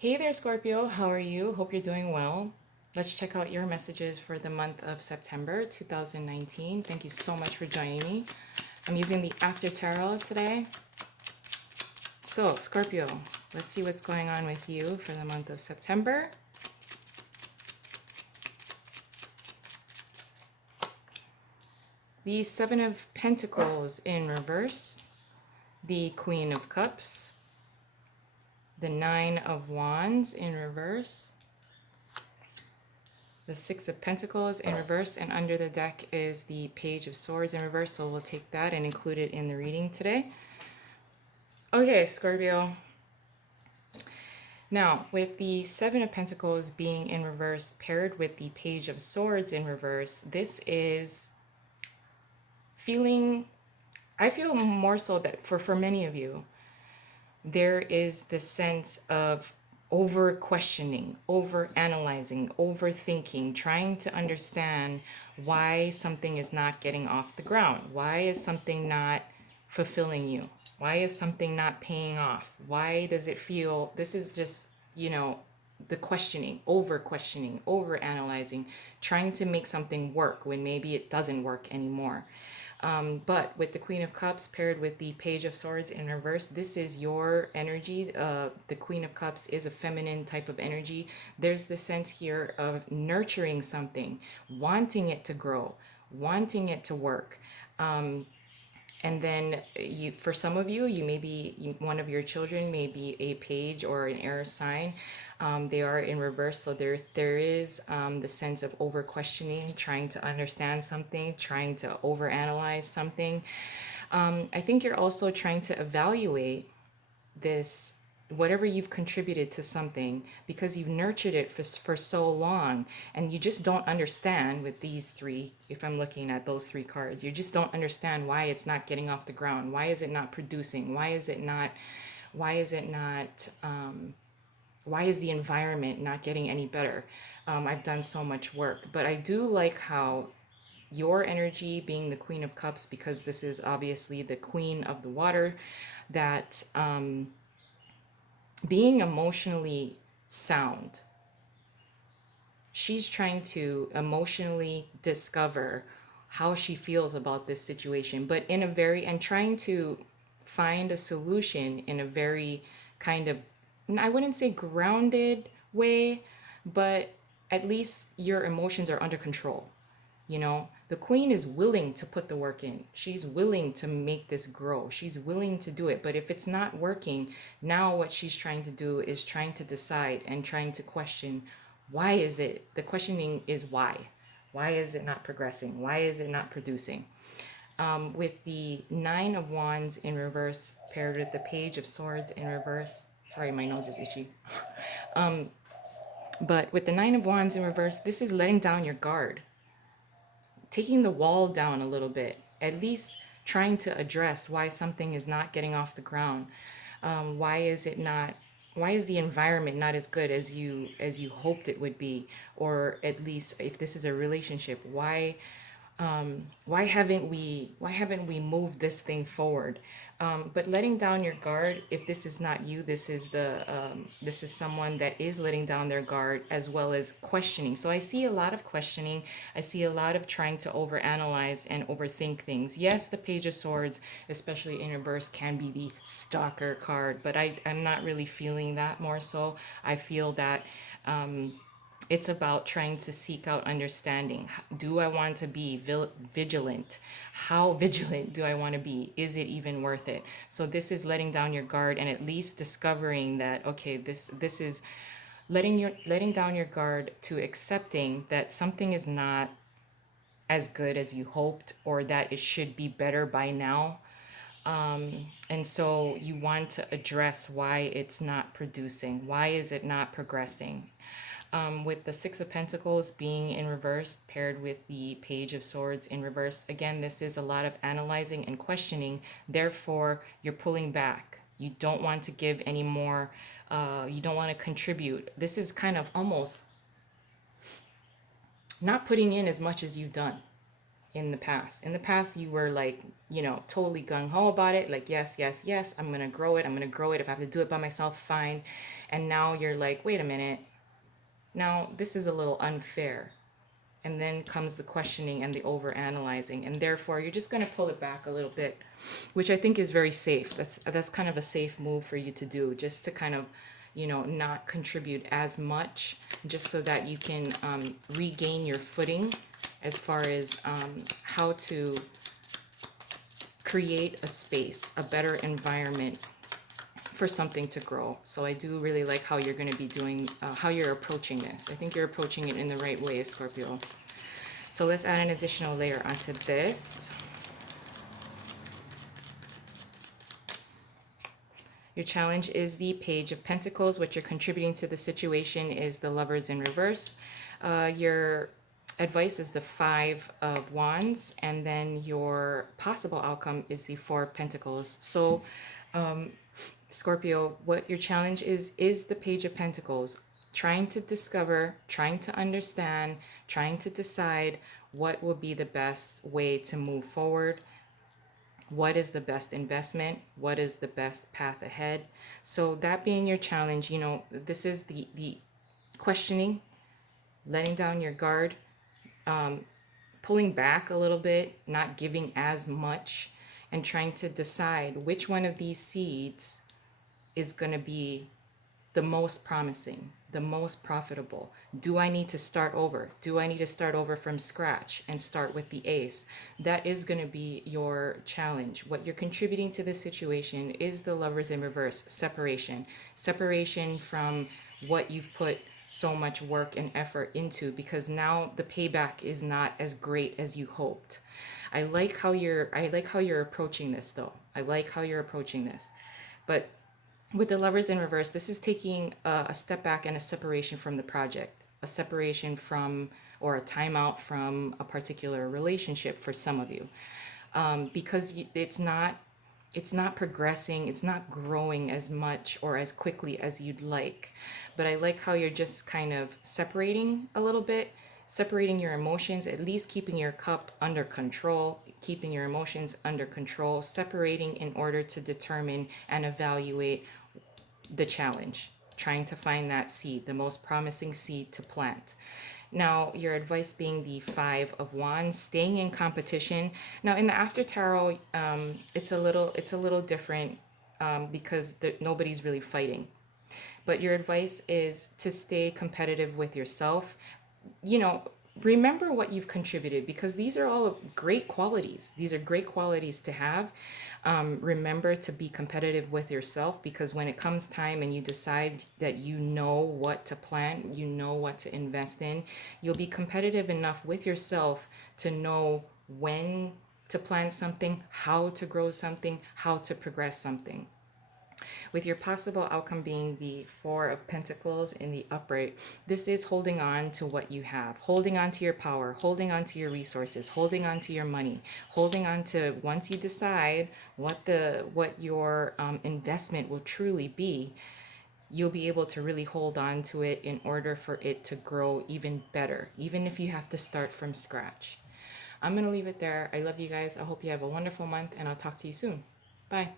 Hey there, Scorpio. How are you? Hope you're doing well. Let's check out your messages for the month of September 2019. Thank you so much for joining me. I'm using the After Tarot today. So, Scorpio, let's see what's going on with you for the month of September. The Seven of Pentacles in reverse, the Queen of Cups, the Nine of Wands in reverse, the Six of Pentacles in reverse, and under the deck is the Page of Swords in reverse, so we'll take that and include it in the reading today. Okay, Scorpio. Now, with the Seven of Pentacles being in reverse paired with the Page of Swords in reverse, this is feeling, I feel more so that for many of you, there is the sense of over questioning, over analyzing, overthinking, trying to understand why something is not getting off the ground. Why is something not fulfilling you? Why is something not paying off? Why does it feel this is just, the questioning, over analyzing, trying to make something work when maybe it doesn't work anymore. But with the Queen of Cups paired with the Page of Swords in reverse, this is your energy. The Queen of Cups is a feminine type of energy. There's the sense here of nurturing something, wanting it to grow, wanting it to work. And then for some of you, one of your children may be a page or an air sign. They are in reverse, so there is the sense of over questioning, trying to understand something, trying to overanalyze something. I think you're also trying to evaluate this, whatever you've contributed to something, because you've nurtured it for so long, and you just don't understand with these three. If I'm looking at those three cards, you just don't understand why it's not getting off the ground. Why is it not producing? Why is the environment not getting any better? I've done so much work, but I do like how your energy being the Queen of Cups, because this is obviously the Queen of the water, that being emotionally sound, she's trying to emotionally discover how she feels about this situation, but in a very, and trying to find a solution in a very kind of, I wouldn't say grounded way, but at least your emotions are under control. The queen is willing to put the work in. She's willing to make this grow. She's willing to do it. But if it's not working, now what she's trying to do is trying to decide and trying to question, why is it? The questioning is why. Why is it not progressing? Why is it not producing? With the Nine of Wands in reverse paired with the Page of Swords in reverse. Sorry, my nose is itchy. But with the Nine of Wands in reverse, this is letting down your guard, taking the wall down a little bit, at least trying to address why something is not getting off the ground. Why is it not? Why is the environment not as good as you hoped it would be? Or at least if this is a relationship, why haven't we moved this thing forward? But letting down your guard, if this is not you, this is someone that is letting down their guard, as well as questioning. So I see a lot of questioning. I see a lot of trying to overanalyze and overthink things. Yes, the Page of Swords, especially in reverse, can be the stalker card, but I'm not really feeling that. More so, I feel that it's about trying to seek out understanding. Do I want to be vigilant? How vigilant do I want to be? Is it even worth it? So this is letting down your guard and at least discovering that, okay, this is letting down your guard to accepting that something is not as good as you hoped, or that it should be better by now. And so you want to address why it's not producing. Why is it not progressing? With the Six of Pentacles being in reverse paired with the Page of Swords in reverse, again, this is a lot of analyzing and questioning. Therefore, you're pulling back. You don't want to give any more. You don't want to contribute. This is kind of almost not putting in as much as you've done. in the past. In the past, you were like, totally gung ho about it. Like, yes, yes, yes, I'm going to grow it. I'm going to grow it. If I have to do it by myself, fine. And now you're like, wait a minute. Now, this is a little unfair. And then comes the questioning and the over analyzing. And therefore, you're just going to pull it back a little bit, which I think is very safe. That's kind of a safe move for you to do, just to kind of, not contribute as much, just so that you can regain your footing as far as how to create a space, a better environment for something to grow. So I do really like how you're going to be doing, how you're approaching this. I think you're approaching it in the right way, Scorpio. So let's add an additional layer onto this. Your challenge is the Page of Pentacles. What you're contributing to the situation is the Lovers in reverse. Your advice is the Five of Wands, and then your possible outcome is the Four of Pentacles. So, Scorpio, what your challenge is the Page of Pentacles. Trying to discover, trying to understand, trying to decide what will be the best way to move forward. What is the best investment? What is the best path ahead? So that being your challenge, this is the questioning, letting down your guard, pulling back a little bit, not giving as much, and trying to decide which one of these seeds is going to be the most promising, the most profitable. Do I need to start over? Do I need to start over from scratch and start with the ace? That is going to be your challenge. What you're contributing to this situation is the Lovers in reverse, separation. Separation from what you've put so much work and effort into, because now the payback is not as great as you hoped. I like how you're approaching this though. I like how you're approaching this. But with the Lovers in reverse, this is taking a step back and a separation from the project, a separation from, or a timeout from a particular relationship for some of you, because it's not progressing, it's not growing as much or as quickly as you'd like. But I like how you're just kind of separating a little bit, separating your emotions, at least keeping your cup under control, keeping your emotions under control, separating in order to determine and evaluate the challenge, trying to find that seed, the most promising seed to plant. Now, your advice being the Five of Wands, staying in competition. Now, in the After Tarot, it's a little different, because nobody's really fighting. But your advice is to stay competitive with yourself. you know, Remember what you've contributed, because these are all great qualities. These are great qualities to have. Remember to be competitive with yourself, because when it comes time and you decide that you know what to plant, you know what to invest in, you'll be competitive enough with yourself to know when to plant something, how to grow something, how to progress something, with your possible outcome being the Four of Pentacles in the upright. This is holding on to what you have, holding on to your power, holding on to your resources, holding on to your money, holding on to, once you decide what your investment will truly be, you'll be able to really hold on to it in order for it to grow even better, even if you have to start from scratch. I'm going to leave it there. I love you guys. I hope you have a wonderful month, and I'll talk to you soon. Bye.